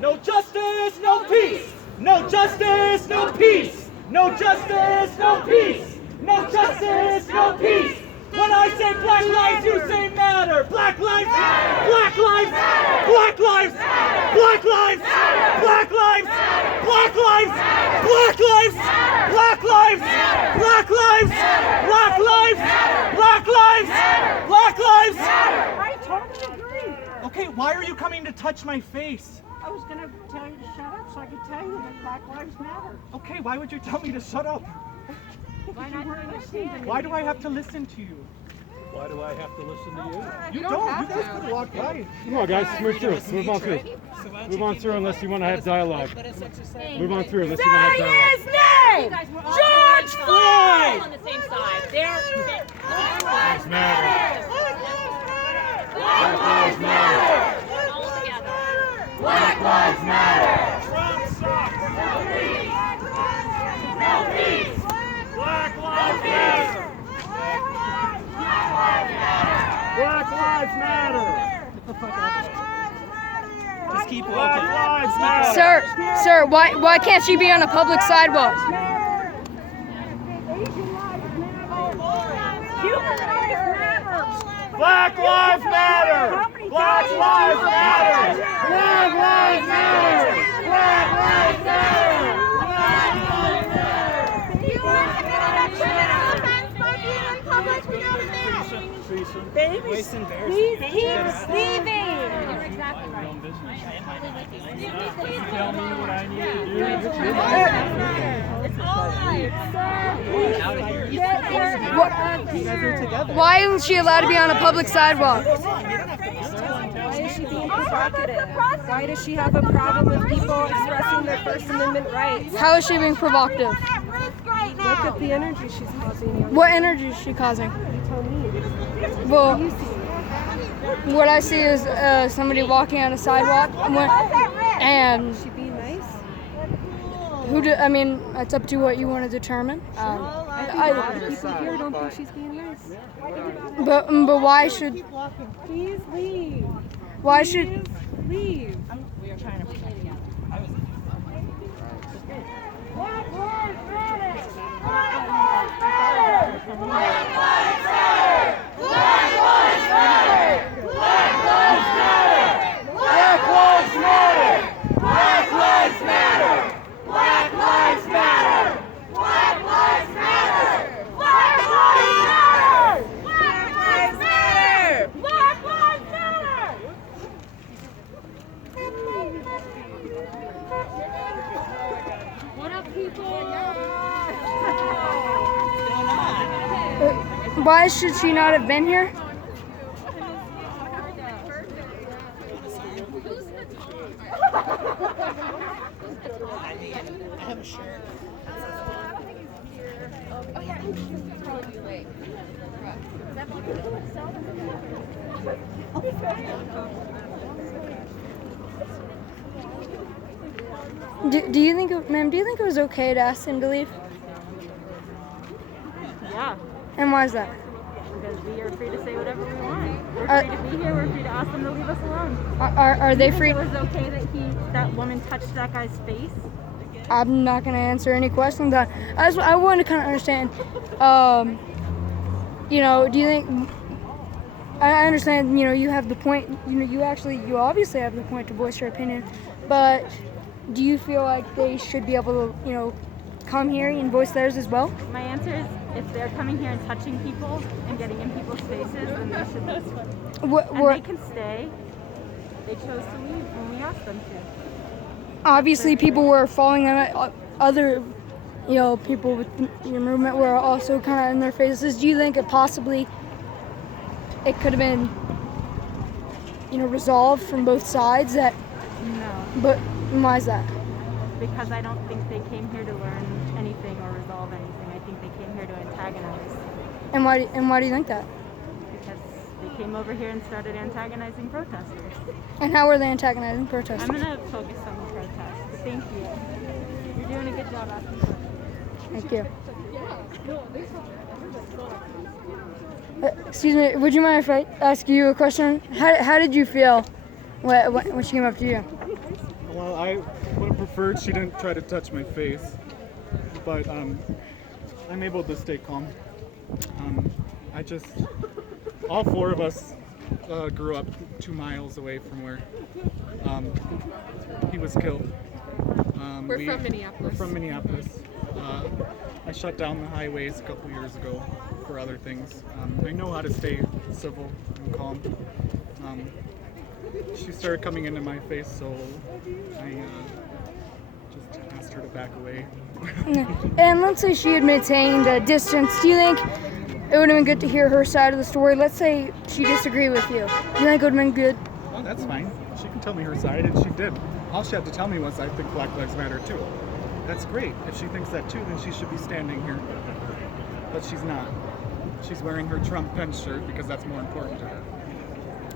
No justice, no peace. No justice, no peace. No justice, no peace. No justice, no peace. When I say black lives, you say matter. Black lives, black lives, black lives, black lives, black lives, black lives, black lives, black lives, black lives, black lives, black lives, black lives. I totally agree. Okay, why are you coming to touch my face? I was going to tell you to shut up so I could tell you that Black Lives Matter. Okay, why would you tell me to shut up? Why not understand? Why do I have to listen to you? Why do I have to listen to you? You don't. You guys could walk by. Come on, guys, move through. Move on through. Move on through unless you want to have dialogue. Move on through unless you want to have dialogue. Say his name! George Floyd! On the same side. They're Black Lives Matter. Black Lives Matter. all together. Black Lives Matter. Trump sucks. No peace. Black Lives Matter. Black Lives Matter. Just keep walking. Black Lives Matter. Sir, why can't she be on a public sidewalk? Black Lives Matter. Black Lives Matter. Black Lives Matter. Black Lives Matter. Baby, he keeps leaving. You're exactly right. Tell me what I need to do. It's all right. Why isn't she allowed to be on a public sidewalk? Why is she being provocative? Why does she have a problem with people expressing their First Amendment rights? How is she being provocative? Look at the energy she's causing. Young What energy is she causing? You tell me. Well, You see. what I see is somebody walking on a sidewalk, and Is she being nice? I mean, it's up to what you want to determine. I think a lot of people here don't think she's being nice. But why should Please leave. why should Please leave. We are trying to put that together. Why should she not have been here? Do you think, ma'am? Do you think it was okay to ask him to leave? Yeah, And why is that? because we are free to say whatever we want. We're free to be here. We're free to ask them to leave us alone. Are they free? It was okay that woman touched that guy's face. I'm not gonna answer any questions. I want to kind of understand. Do you think? I understand. You have the point. You obviously have the point to voice your opinion. But do you feel like they should be able to, come here and voice theirs as well? My answer is, if they're coming here and touching people and getting in people's faces, then they should leave. And they can stay. They chose to leave when we asked them to. Obviously, people were following them. Other, people with your movement were also kind of in their faces. Do you think it could have been, resolved from both sides? That, No, but why is that? because I don't think they came here to learn anything or resolve anything. I think they came here to antagonize. And why do you think that? Because they came over here and started antagonizing protesters. And how were they antagonizing protesters? I'm going to focus on the protest. But thank you. You're doing a good job asking questions. Thank you. Excuse me, would you mind if I ask you a question? How did you feel when she came up to you? Well, I would have preferred she didn't try to touch my face, but I'm able to stay calm. All four of us grew up 2 miles away from where he was killed. We're from Minneapolis. We're from Minneapolis. I shut down the highways a couple years ago for other things. I know how to stay civil and calm. She started coming into my face, so I just asked her to back away. And let's say she had maintained a distance. Do you think it would have been good to hear her side of the story? Let's say she disagreed with you. Do you think it would have been good? Oh, that's fine. She can tell me her side, and she did. All she had to tell me was, I think Black Lives Matter too. That's great. If she thinks that too, then she should be standing here. But she's not. She's wearing her Trump pen shirt because that's more important to her.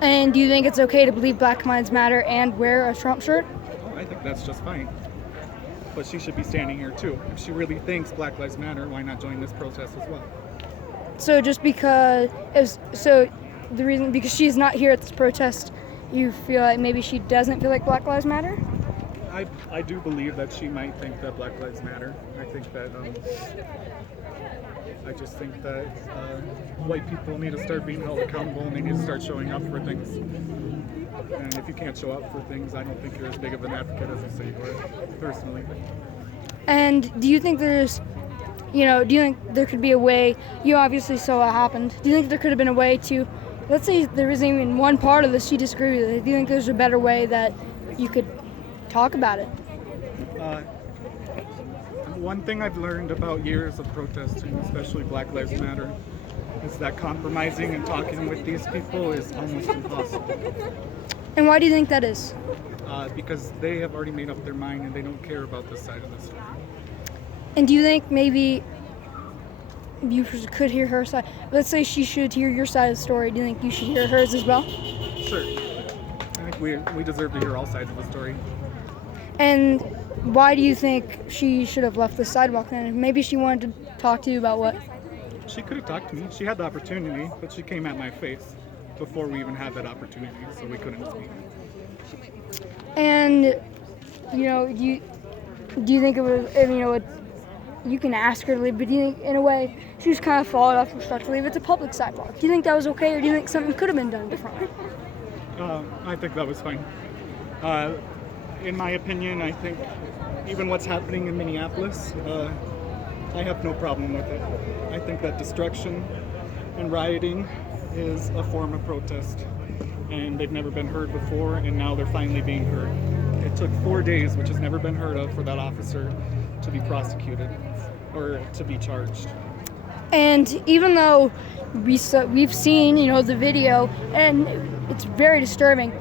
And do you think it's okay to believe Black Lives Matter and wear a Trump shirt? Oh, I think that's just fine. But she should be standing here too. If she really thinks Black Lives Matter, why not join this protest as well? So just because, the reason, because she's not here at this protest, you feel like maybe she doesn't feel like Black Lives Matter? I do believe that she might think that Black Lives Matter. I think that, I just think that white people need to start being held accountable, and they need to start showing up for things. And if you can't show up for things, I don't think you're as big of an advocate as you say you are, personally. And do you think do you think there could be a way, you obviously saw what happened, do you think there could have been a way to, let's say there isn't even one part of this she disagreed with it, do you think there's a better way that you could talk about it? One thing I've learned about years of protesting, especially Black Lives Matter, is that compromising and talking with these people is almost impossible. And why do you think that is? Because they have already made up their mind and they don't care about this side of the story. And do you think maybe you could hear her side? Let's say she should hear your side of the story. Do you think you should hear hers as well? Sure. I think we deserve to hear all sides of the story. And why do you think she should have left the sidewalk then? Maybe she wanted to talk to you about what? She could have talked to me. She had the opportunity, but she came at my face before we even had that opportunity, so we couldn't speak. And, do you think it was, you can ask her to leave, but do you think, in a way, she was kind of followed up respectfully if it's a public sidewalk? Do you think that was okay, or do you think something could have been done differently? I think that was fine. In my opinion, I think even what's happening in Minneapolis, I have no problem with it. I think that destruction and rioting is a form of protest, and they've never been heard before, and now they're finally being heard. It took 4 days, which has never been heard of, for that officer to be prosecuted or to be charged. And even though we've seen, the video, and it's very disturbing,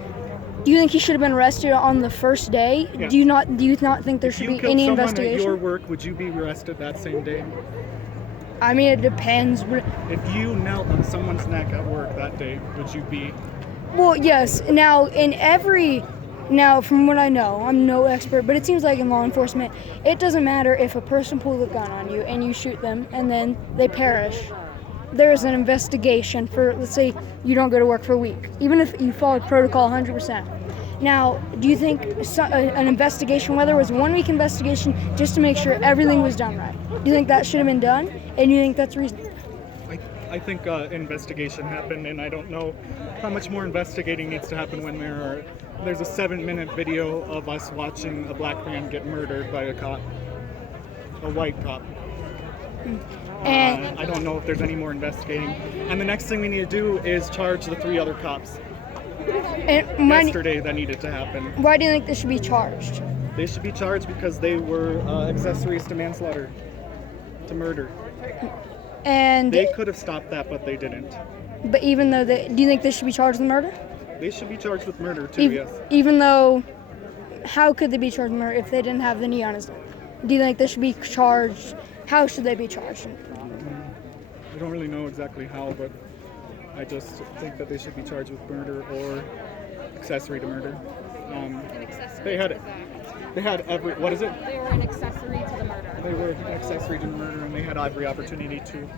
do you think he should have been arrested on the first day? Yes. Do you not think there should be any investigation? If you killed someone at your work, would you be arrested that same day? I mean, it depends. If you knelt on someone's neck at work that day, would you be? Well, yes. Now, from what I know, I'm no expert, but it seems like in law enforcement, it doesn't matter if a person pulls a gun on you and you shoot them and then they perish. There is an investigation for, let's say, you don't go to work for a week, even if you followed protocol 100%. Now, do you think an investigation, whether it was a 1 week investigation, just to make sure everything was done right, do you think that should have been done? And do you think that's reasonable? I think investigation happened, and I don't know how much more investigating needs to happen when there's a 7-minute video of us watching a black man get murdered by a cop, a white cop. And I don't know if there's any more investigating. And the next thing we need to do is charge the 3 other cops yesterday that needed to happen. Why do you think they should be charged? They should be charged because they were accessories to manslaughter, to murder. And they could have stopped that, but they didn't. But even though do you think they should be charged with murder? They should be charged with murder too, yes. Even though, how could they be charged with murder if they didn't have the knee on his neck? Do you think they should be charged? How should they be charged? I don't really know exactly how, but I just think that they should be charged with murder or accessory to murder. They had every, what is it? They were an accessory to the murder. They were an accessory to the murder, and they had every opportunity to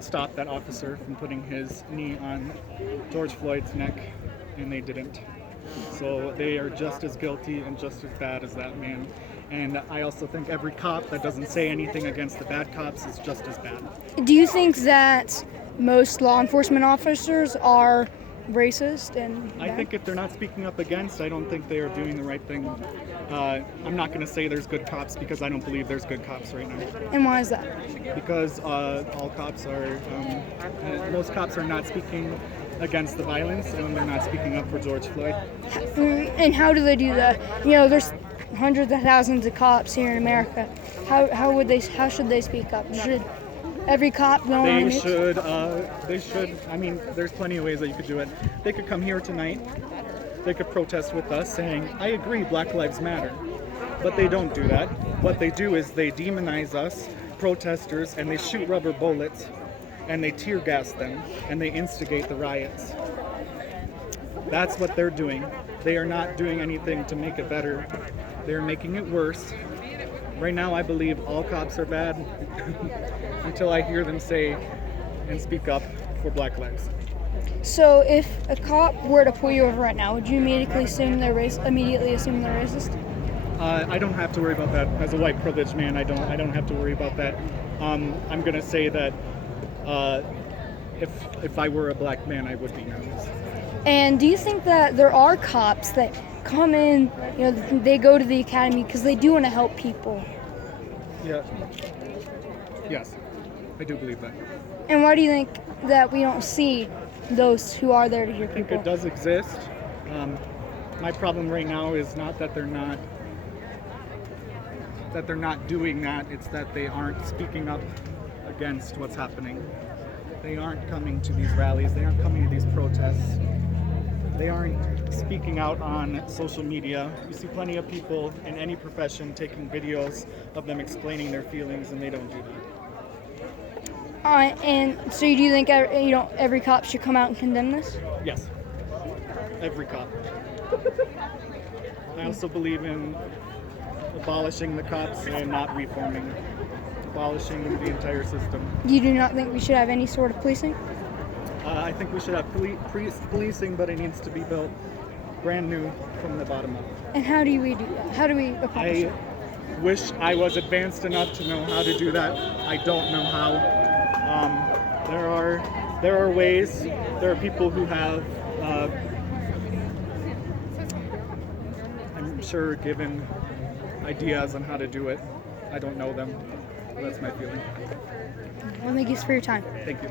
stop that officer from putting his knee on George Floyd's neck, and they didn't. So they are just as guilty and just as bad as that man. And I also think every cop that doesn't say anything against the bad cops is just as bad. Do you think that most law enforcement officers are racist? And I think if they're not speaking up against, I don't think they are doing the right thing. I'm not going to say there's good cops because I don't believe there's good cops right now. And why is that? Because all cops are, most cops are not speaking against the violence, and they're not speaking up for George Floyd. And how do they do that? You know, there's hundreds of thousands of cops here in America. How should they speak up? Should every cop know? They should. I mean, there's plenty of ways that you could do it. They could come here tonight. They could protest with us saying, I agree, Black Lives Matter. But they don't do that. What they do is they demonize us, protesters, and they shoot rubber bullets, and they tear gas them, and they instigate the riots. That's what they're doing. They are not doing anything to make it better. They're making it worse. Right now, I believe all cops are bad until I hear them say and speak up for Black lives. So if a cop were to pull you over right now, would you immediately assume they're racist? I don't have to worry about that. As a white privileged man, I don't have to worry about that. I'm gonna say that if I were a black man, I would be nervous. And do you think that there are cops that come in, you know, they go to the academy because they do want to help people? Yeah. Yes, I do believe that. And why do you think that we don't see those who are there to hear I think people? it does exist. My problem right now is not that they're not doing that. It's that they aren't speaking up against what's happening. They aren't coming to these rallies. They aren't coming to these protests. They aren't speaking out on social media. You see plenty of people in any profession taking videos of them explaining their feelings, and they don't do that. And so do you think every cop should come out and condemn this? Yes, every cop. I also believe in abolishing the cops and not reforming, abolishing the entire system. You do not think we should have any sort of policing? I think we should have policing, but it needs to be built brand new from the bottom up. And how do we do that? How do we accomplish it? I wish I was advanced enough to know how to do that. I don't know how. There are ways. There are people who have, I'm sure, given ideas on how to do it. I don't know them. That's my feeling. Well, thank you for your time. Thank you.